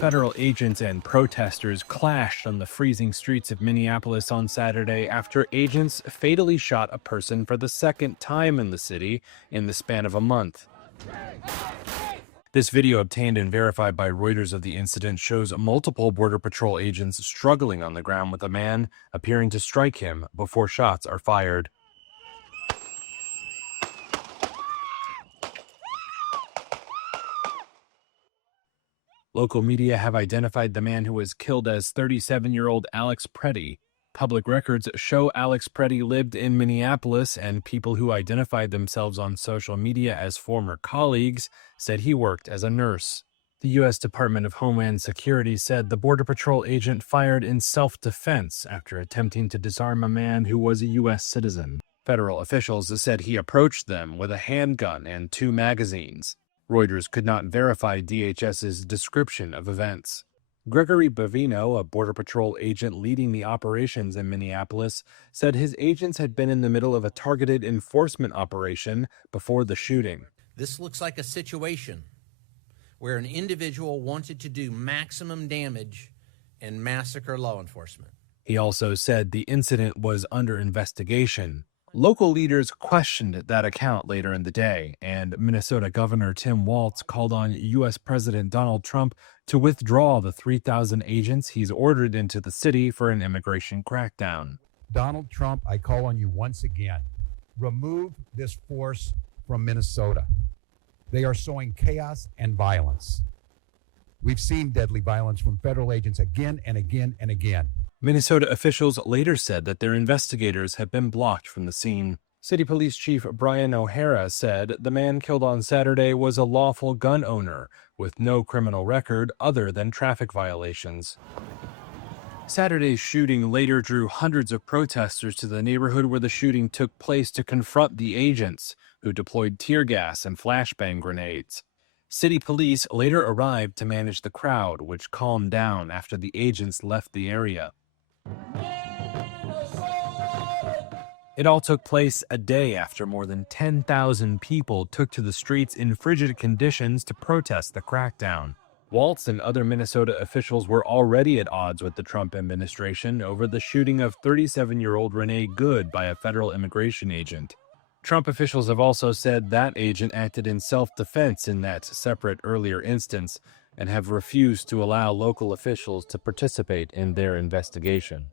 Federal agents and protesters clashed on the freezing streets of Minneapolis on Saturday after agents fatally shot a person for the second time in the city in the span of a month. This video, obtained and verified by Reuters of the incident, shows multiple Border Patrol agents struggling on the ground with a man appearing to strike him before shots are fired. Local media have identified the man who was killed as 37-year-old Alex Preddy. Public records show Alex Preddy lived in Minneapolis, and people who identified themselves on social media as former colleagues said he worked as a nurse. The U.S. Department of Homeland Security said the Border Patrol agent fired in self-defense after attempting to disarm a man who was a U.S. citizen. Federal officials said he approached them with a handgun and 2 magazines. Reuters could not verify DHS's description of events. Gregory Bavino, a Border Patrol agent leading the operations in Minneapolis, said his agents had been in the middle of a targeted enforcement operation before the shooting. This looks like a situation where an individual wanted to do maximum damage and massacre law enforcement. He also said the incident was under investigation. Local leaders questioned that account later in the day, and Minnesota Governor Tim Walz called on U.S. President Donald Trump to withdraw the 3,000 agents he's ordered into the city for an immigration crackdown. Donald Trump, I call on you once again. Remove this force from Minnesota. They are sowing chaos and violence. We've seen deadly violence from federal agents again and again and again. Minnesota officials later said that their investigators had been blocked from the scene. City Police Chief Brian O'Hara said the man killed on Saturday was a lawful gun owner with no criminal record other than traffic violations. Saturday's shooting later drew hundreds of protesters to the neighborhood where the shooting took place to confront the agents, who deployed tear gas and flashbang grenades. City police later arrived to manage the crowd, which calmed down after the agents left the area. It all took place a day after more than 10,000 people took to the streets in frigid conditions to protest the crackdown. Walz and other Minnesota officials were already at odds with the Trump administration over the shooting of 37-year-old Renee Good by a federal immigration agent. Trump officials have also said that agent acted in self-defense in that separate earlier instance and have refused to allow local officials to participate in their investigation.